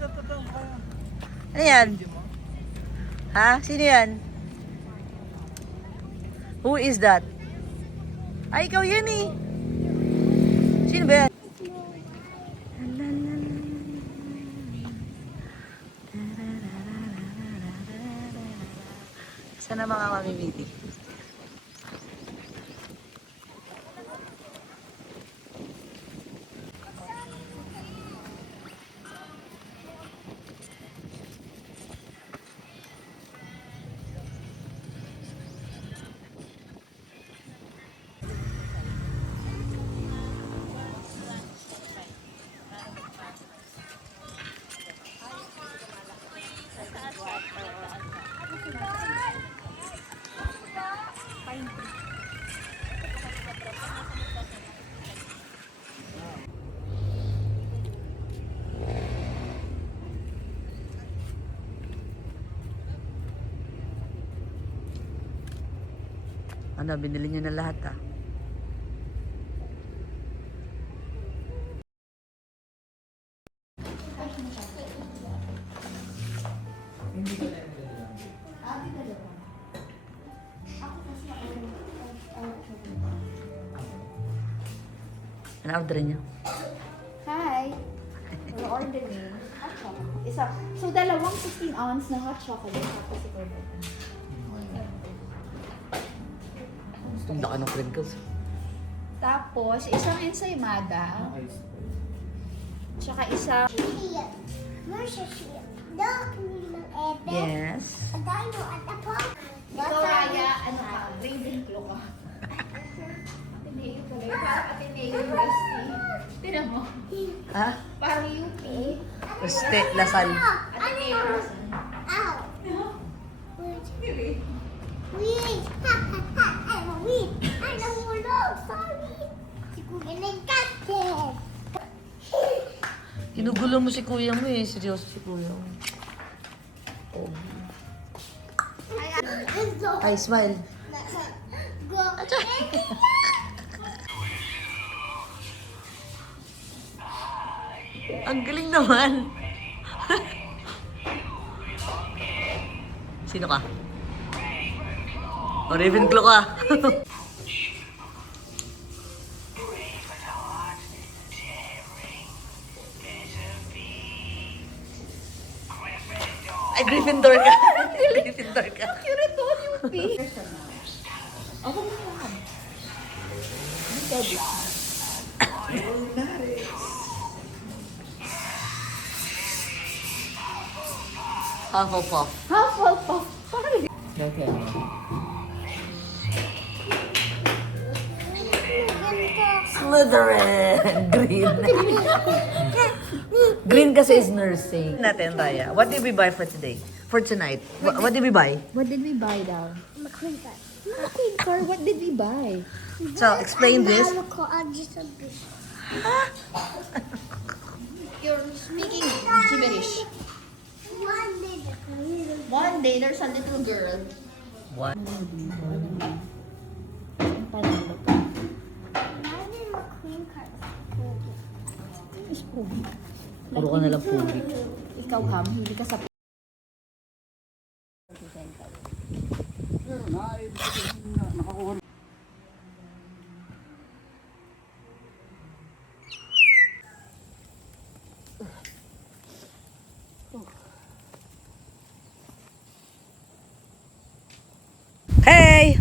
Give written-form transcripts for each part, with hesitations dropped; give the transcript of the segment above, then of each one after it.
Ano yan? Ha? Sino yan? Who is that? Ay, ikaw yan eh. Sino ba yan? Saan na mga mamimili? Ano, binili niyo na lahat ah. Ano order niyo? Hi! We're ordering hot chocolate. Isa. So, dalawang 16 ounce na hot chocolate. Tapos ito ba? Gusto mo ng crinkles? Tapos, isang ensaymada. Tsaka isa... Yes. Ikaw, Raya, ano ka? Ravenclaw ka. Ateneo pala yun. Parang Ateneo University. Tinan mo. Ha? Parang UP. Este, Lasal. Ateneo University. Ginugulo mo si kuya mo eh. Seryoso si kuya mo. Oh. Ay, smile. Ang galing naman. Sino ka? O, Ravenclaw ka. Ay, Gryffindor ka. Gryffindor ka. Cute ito, UP. Ako mo yan. Hufflepuff. Hufflepuff. Parang Okay. Slytherin. Green. Green kasi is nursing. Natin, Raya. What did we buy for today? For tonight? What did we buy? What did we buy daw? McQueen car. What did we buy? So, explain this. You're speaking gibberish. One day, there's a little girl. What? Puro ka nalang pugi. Ikaw, Ham, hindi ka sa... Hey!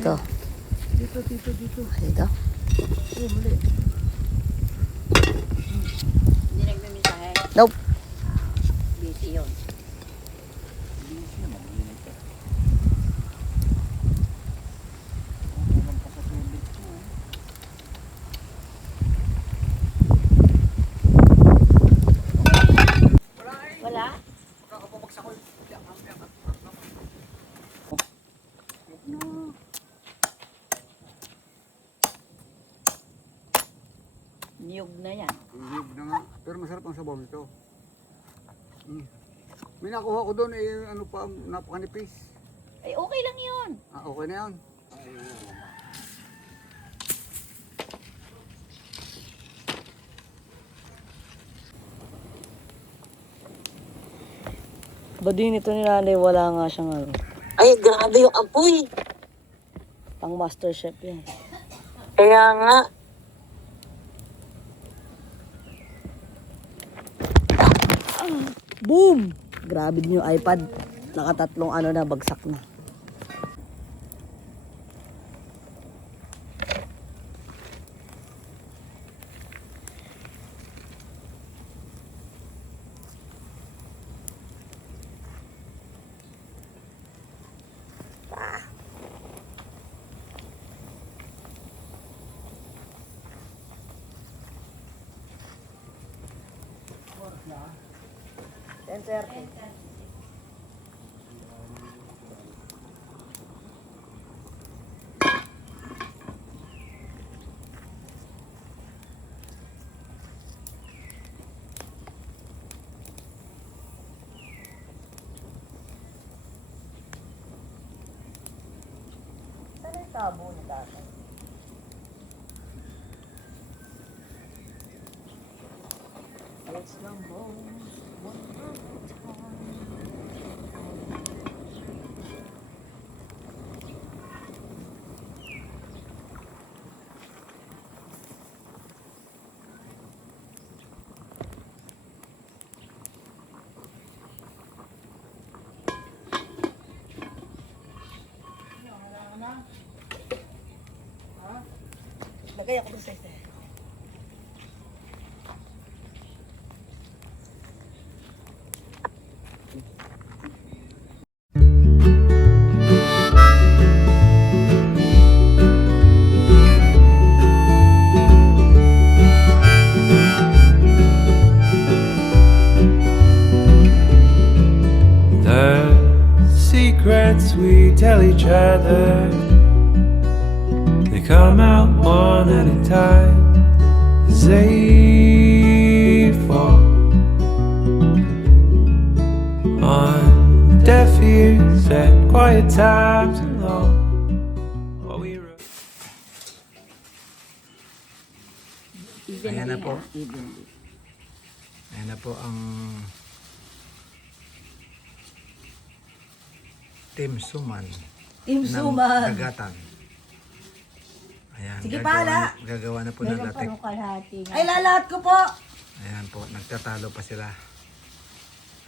Ito. Dito. Dito. Oh, mali. Hindi nagmimisahe. Nope. Busy yun. Wala? Niyog na yan. Iyog na nga. Pero masarap ang sabaw nito. Mm. May nakuha ko doon ano pa, napakanipis. Ay, okay lang yun. Okay na yan. Ba din ito ni nanay, wala nga siyang ano. Ay, grabe yung apoy. Pang master chef yan. Kaya nga. Boom! Grabe din yung iPad. Nakatatlong ano na, bagsak na. Sensor. Saan ang tabo ni tatay? Let's go home. Lagay ako sa isa. The secrets we tell each other, they come out one at a time as they fall on deaf ears at quiet times alone. While we wrote Ayan na po. Ayan na po ang Team Suman Team ng Suman. Dagatan. Ayan, Sige, pala. Gagawa na po ng latik. kalahati Ay, lalahat ko po. Ayan po, nagtatalo pa sila.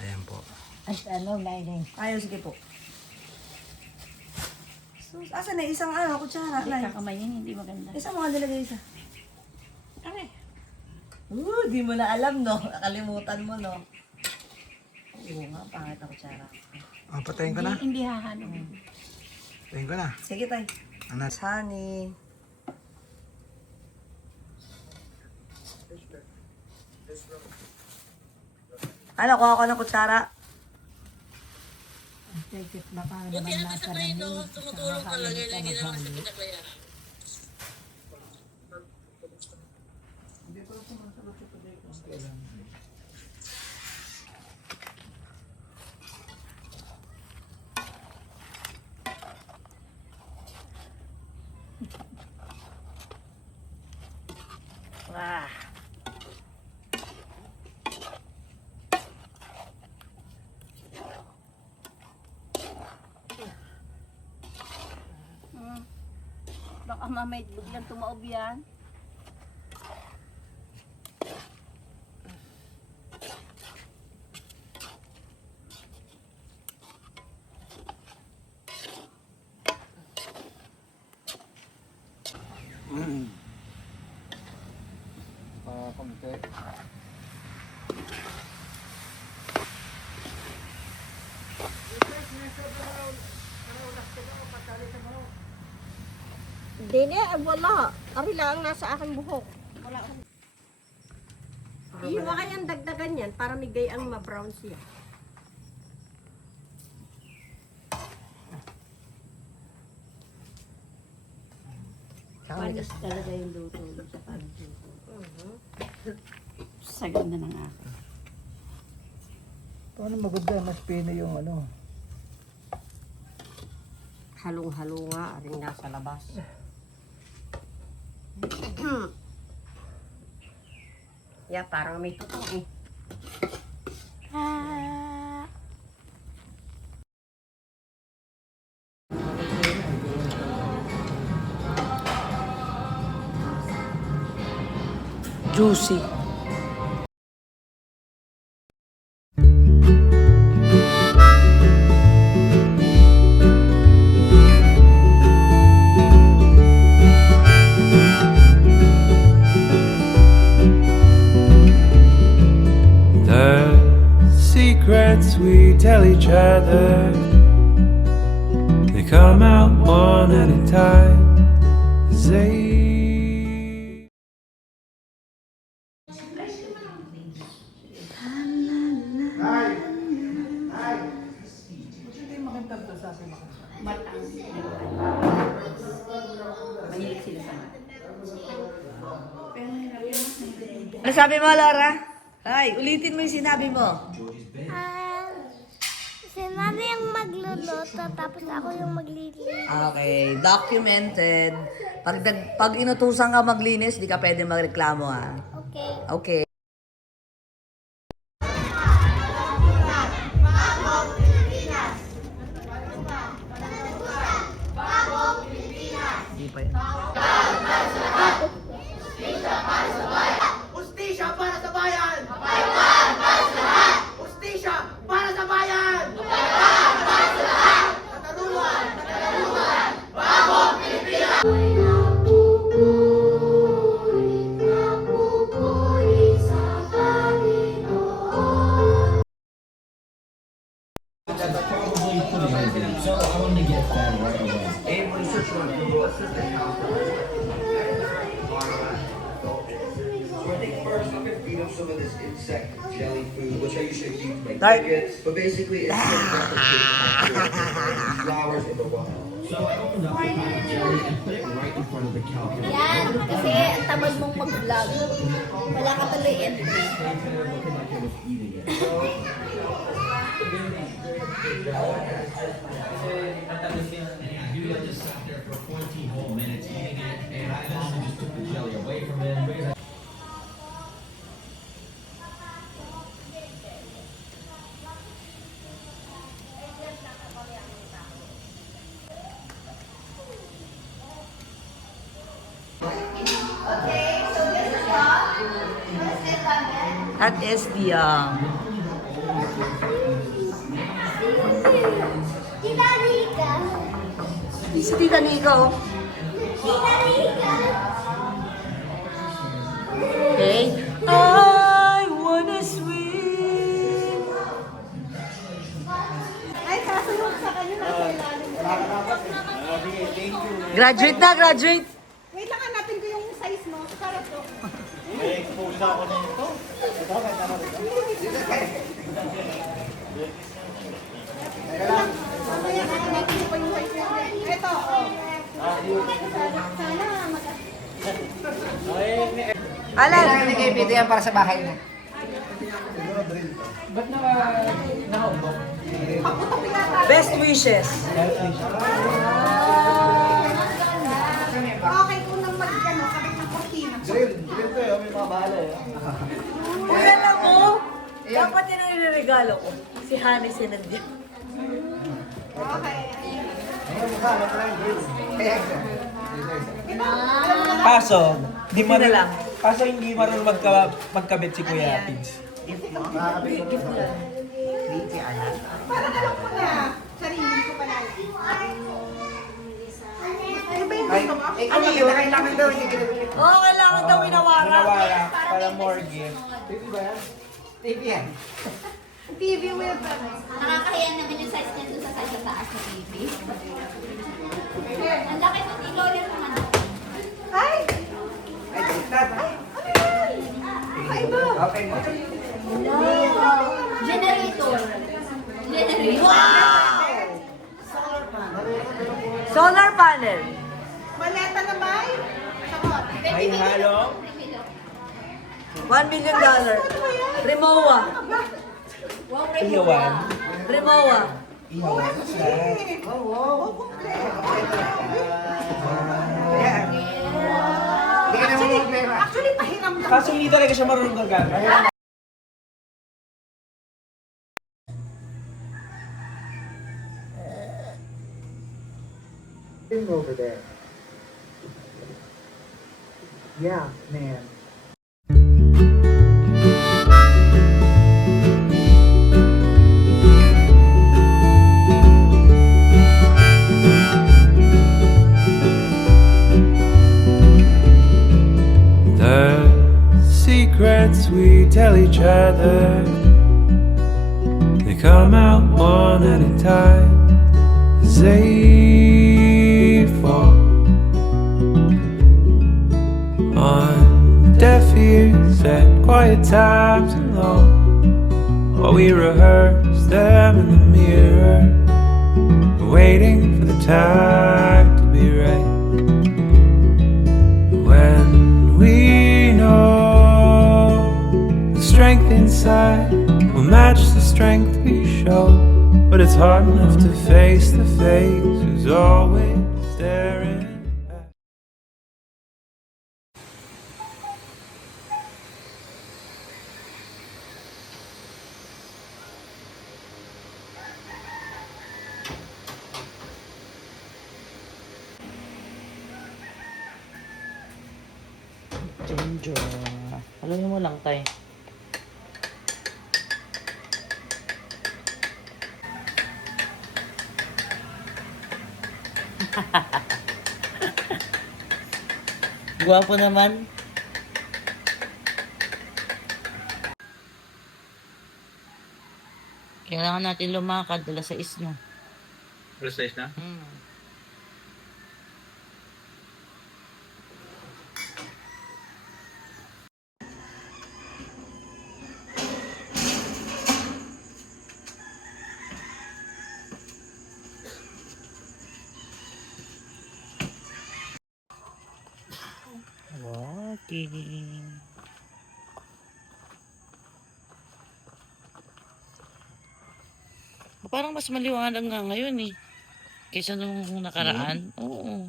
Ayan po. At ano, Maylin? Ayaw, sige po. Sus, asan na isang ano, kutsara? Nay? Kakamayin, hindi maganda. Isa mo nga nilagay isa. Aray. Di mo na alam, no? Nakalimutan mo, no? Oo nga, pangit ang kutsara. Patayin ko na. Hindi hahalo. Patayin ko na. Sige, tay. Ano? Honey. Ano, kuha ko ng kutsara. Baka naman nasa lamig. Tumutulong talaga na hindi naman sa pinaklayan. Ah. Baka mamay biglang tumaob yan. Konti. Hindi niya, wala. Ari lang nasa akin buhok. Wala akong... Iiwa kayang dagdagan yan para may gayang ma-brown siya. Panis talaga yung luto sa pagluto. Mhm. Sa ganda ng akin. Paano maganda? Mas pino yung ano. Halong-halo nga, rin nasa labas. Yeah, parang may tutok eh. Juicy. The secrets we tell each other, they come out one at a time. They Matang. Mahilig sila sa mata. Ano sabi mo, Laura? Ay, ulitin mo yung sinabi mo. Sinabi yung magluluto, tapos ako yung maglilinis. Okay, documented. Pag inutusan ka maglinis, di ka pwede magreklamo, ha? Okay. Okay. Di pa yun. Ustisya para sa bayan! Ustisya para sa bayan! Katarungan! Bagong Pilipinas! Some of this insect jelly food, which I usually use to make Right. crickets, but basically it's just replicating flowers in the wild. So I opened up the pack of jelly and put it right in front of the cow. Yan, kasi ang tamad mong mag-vlog. Wala ka tuloy entry. That is the, Tita Rika! si Tita Nika, oh. Tita Rika! Okay. I wanna swim. Ay, kaso yung sa kanya nasa ilalim. Graduate na, graduate. Wait lang, hanapin ko yung size mo. Para to. Mamaya, hanapin ko pa yung size mo. Ito, oh. Sana, Alan, Hindi kayo pwede yan para sa bahay mo. best wishes. okay kung nang mag-ano, kabit ng kortina. Uy, alam mo, dapat yan ang niregalo ko. Si Honey sinadya. Okay. Kaso, di Hindi na lang. Kaso hindi marunong magkabit si Kuya Pigs. Parang alam ko na. Sarili ko pala. Ano ba yung gusto mo? Ano yun? Kailangan daw hindi ginagawa. Oo, kailangan daw winawara. Pinawala para more gift. TV yan. TV will come. Nakakahiya naman yung size niya doon sa size sa taas na TV. Ang laki ng tiloyan naman. Ay! Ay, baliktad. Kakaiba. Okay mo. Generator. Generator. Solar panel. Maleta na ba? Sakot. May halong $1 million. Rimowa. Iyawan. Rimowa. Iyawan siya. Hindi ka naman problema. Actually, pahiram lang. Kaso hindi talaga siya marunong gagamit. Over there. Yeah, man. The secrets we tell each other, they come out one at a time as they fall on deaf ears at quiet times alone, while we rehearse them in the mirror, waiting for the time to be right. When we know the strength inside will match the strength we show, but it's hard enough to face the face who's always staring back. Ginger. Alam mo lang, tay. Guwapo naman. Kailangan natin lumakad dala sa isno. Alas 6 na? Walking. Parang mas maliwanag nga ngayon eh. Kaysa nung nakaraan. Oo.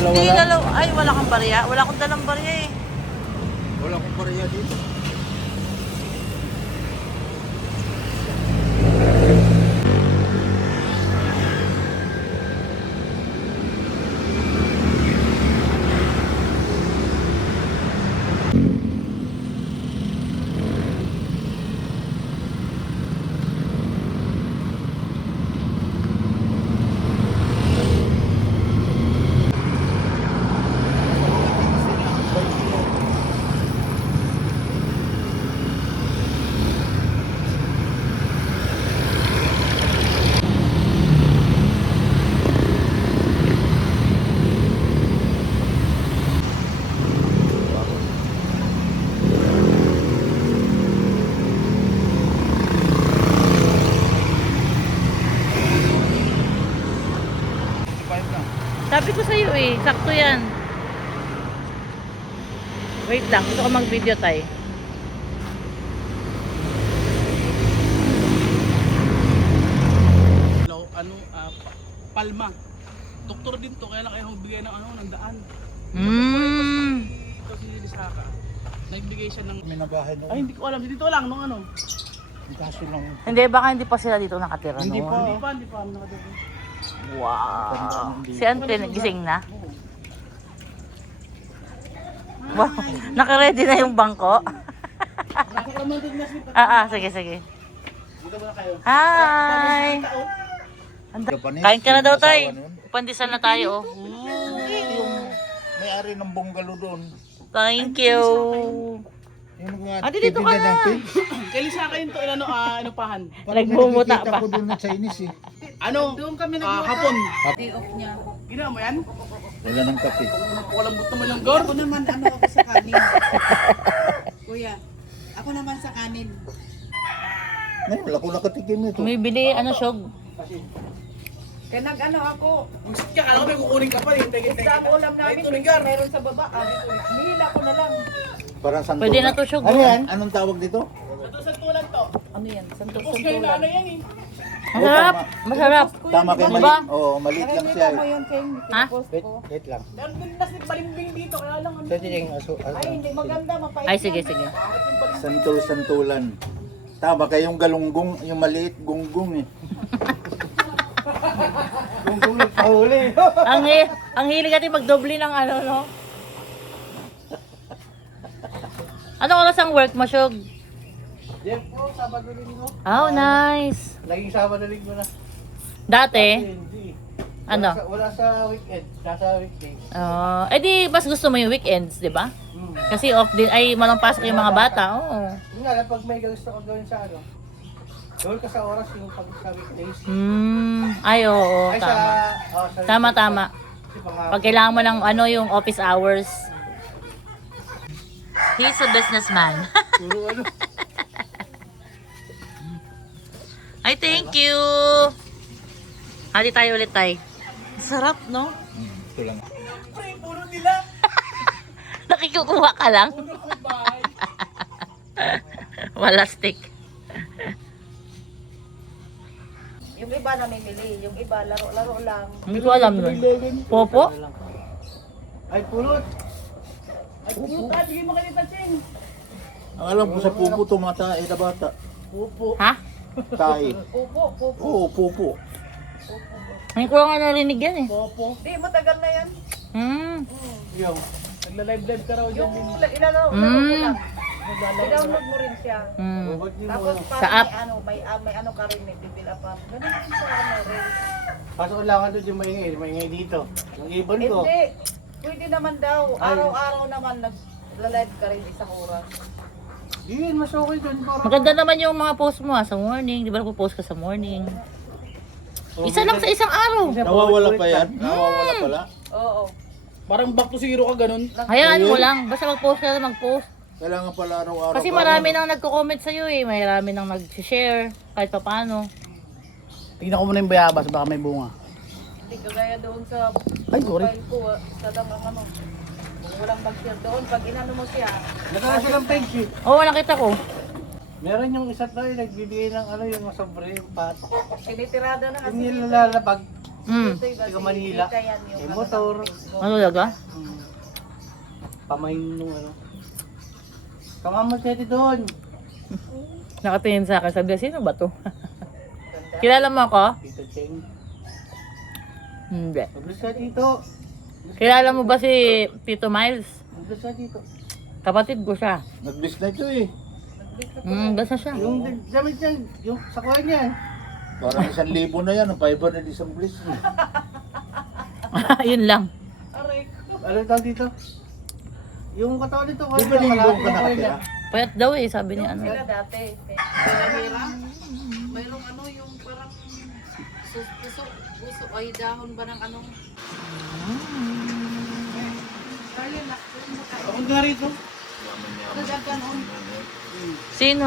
Hindi dalaw. Ay, wala kang barya. Wala akong dalang barya eh. Wala akong pareha dito. Sabi ko sa'yo eh, sakto yan. Wait lang, gusto ko mag-video tayo. Palma. Doktor din to, kaya lang kayo bigay ng ng daan. Ito si Lisaka. Nagbigay siya ng... May nabahay na. Ay, hindi ko alam. Dito lang, nung ano. Kaso lang. Hindi, baka hindi pa sila dito nakatira. Hindi no? pa. Hindi pa nakadito. Wow. Si Ante, gising na? Wow. Naka-ready na yung bangko. Sige, sige. Dito muna kayo. Hi! Kain ka na daw, tay. Pandesal na tayo, oh. Yung may-ari ng bungalow doon. Thank you. Yung mga Ate, dito ka titinda na. ng pins. Kailan sa akin to, inupahan? Nagmumuta Nakikita pa. ko doon na Chinese eh. Ano? Doon kami hapon. Day off niya. Ginawa mo yan? Wala ng kape. Walang buto mo yung gor. Ako naman, ano ako sa kanin. Kuya, ako naman sa kanin. Ay, wala ko nakatikim ito. Bumibili, ano, syog. Kaya nag-ano ako, Ang sikya, kala ko may kukunin ka pa rin. sa ulam namin, meron sa baba. Nihila ko na lang. Parang santulan. Pwede na to, syog. Ano yan? Anong tawag dito? Sa tulan to. Ano yan? Tapos kayo na ano yan eh. Masarap. Masarap. Tama kayo, Diba? Oo, maliit lang siya Nakikita mo eh. yun, King. Ha? Wait lang. Meron din na si balimbing dito, kaya lang ano. Ay, hindi maganda, mapait. Ay, sige, sige. Santulan. Tama kayong galunggong, yung maliit gunggong eh. Gunggong yung pahuli. Ang hilig natin magdoble ng ano, no? Ano oras ang work mo, syog? Yan po, Sabado Linggo. Oh, nice. Laging Sabado Linggo na. Dati, Hindi. ano? Wala sa weekend, nasa weekday. Di mas gusto mo yung weekends, di ba? Kasi off din, ay malang pasok yung mga bata, oo. Yung nga, pag may gusto ko gawin sa ano, gawin ka sa oras yung pag sa weekdays. Ay, oo, Ay, tama. sa Tama, tama. Kasi mga, Pag kailangan mo ng ano, yung office hours. He's a businessman. puro ano. Ay, thank you! Hali tayo ulit, tay. Sarap, no? Ito lang. Pre, puro nila. Nakikukuha ka lang. Wala stick. Yung iba namimili, yung iba laro-laro lang. Hindi ko alam nun. Popo? Ay, pulot. Ay, puta, bigyan mo kanita, Cheng. Ang alam ko sa pupo tumatae na bata. Ha? Tae. Upo, upo. Oo, pupo. Hindi ko nga narinig yan eh. Di, matagal na yan. Yung, Nagla-live-live ka raw dyan. Yung ilalaro ko lang. I-download mo rin siya. bubot niyo Tapos mo. parang app. may ano ka rin, may bibil up up. Ganun din sa ano rin. Pasok ko lang doon yung maingay dito. Yung ibon ko. Hindi, pwede naman daw. Araw-araw naman nag-live ka rin isang oras. Di yun, mas okay doon. Maganda naman yung mga post mo sa morning. Di ba nagpo-post ka sa morning? Isa lang sa isang araw. Nawawala pa yan? Nawawala pala? Oo. Parang back to zero ka ganun. Hayaan mo lang. Basta mag-post ka na mag-post. Kailangan pala araw-araw. Kasi marami nang nagko-comment sa'yo eh. Marami nang nag-share. Kahit pa paano. Tingnan ko muna yung bayabas, baka may bunga. Hindi kagaya doon sa Ay, sorry. mobile ko. Sa damang ano. Kung walang mag-share doon, pag inano mo siya, Nagkala silang page eh. Oo, nakita ko. Meron yung isa tayo, nagbibigay ng ano yung sobre, yung pat. tinitirada na kasi. Yung nilalabag, Dito iba Taga si Manila. Tita yan, yung may ano motor, ng Facebook. Ano talaga? pamain nung ano. Kakamot natin doon. Nakatingin sa akin. Sabi, sino ba to? Kilala mo ako? Tito Cheng. Hindi. Mabilis ka dito. Kilala mo ba si Tito Miles? Mabilis ka dito. Kapatid ko siya. Nag-bis na ito eh. Basta siya. Yung damit niyan, yung sakuha niyan. Parang 1,000 na yan. Ang 500 isang bliss. Yun lang. Ano tawag dito? Yung katawan nito, Di ba linggo ka nakatira? Payat daw eh, sabi ni ano. Sila dati. Pera-pera. Mayroong ano yung parang puso ay dahon ba ng ano? Ako nga rito. Sino?